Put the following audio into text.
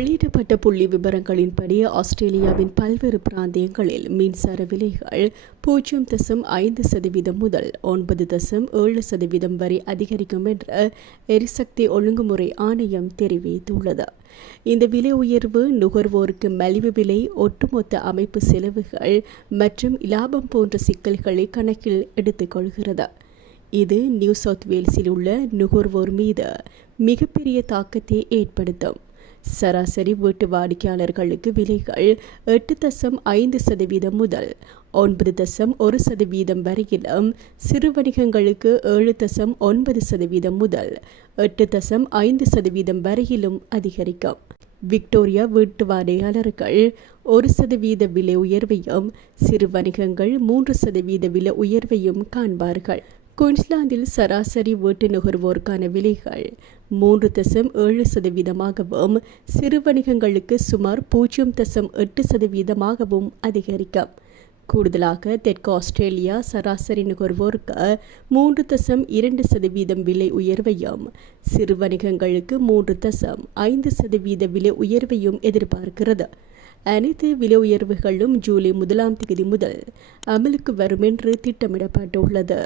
வெளியிடப்பட்ட புள்ளி விவரங்களின்படி ஆஸ்திரேலியாவின் பல்வேறு பிராந்தியங்களில் மின்சார விலைகள் 0.5% முதல் 9.7% வரை அதிகரிக்கும் என்று எரிசக்தி ஒழுங்குமுறை ஆணையம் தெரிவித்துள்ளது. இந்த விலை உயர்வு நுகர்வோருக்கு மலிவு விலை, ஒட்டுமொத்த அமைப்பு செலவுகள் மற்றும் இலாபம் போன்ற சிக்கல்களை கணக்கில் எடுத்துக்கொள்கிறது. இது நியூ சவுத் வேல்ஸில் உள்ள நுகர்வோர் மீது மிகப்பெரிய தாக்கத்தை ஏற்படுத்தும். சராசரி வீட்டு வாடிக்கையாளர்களுக்கு விலைகள் 8.5% முதல் 9.1% வரையிலும், சிறு வணிகங்களுக்கு 7.9% முதல் 8.5% வரையிலும் அதிகரிக்கும். விக்டோரியா வீட்டு வாடிக்கையாளர்கள் 1% விலை உயர்வையும், சிறு வணிகங்கள் 3% விலை உயர்வையும் காண்பார்கள். குயின்ஸ்லாந்தில் சராசரி வீட்டு நுகர்வோருக்கான விலைகள் 3.7%, சிறு வணிகங்களுக்கு சுமார் 0.8%, அதிகரிக்கும். கூடுதலாக தெற்கு ஆஸ்திரேலியா சராசரி நுகர்வோருக்கு 3.2% விலை உயர்வையும், சிறு வணிகங்களுக்கு 3.5% விலை உயர்வையும் எதிர்பார்க்கிறது. அனைத்து விலை உயர்வுகளும் ஜூலை 1 முதல் அமலுக்கு வரும் என்று திட்டமிடப்பட்டுள்ளது.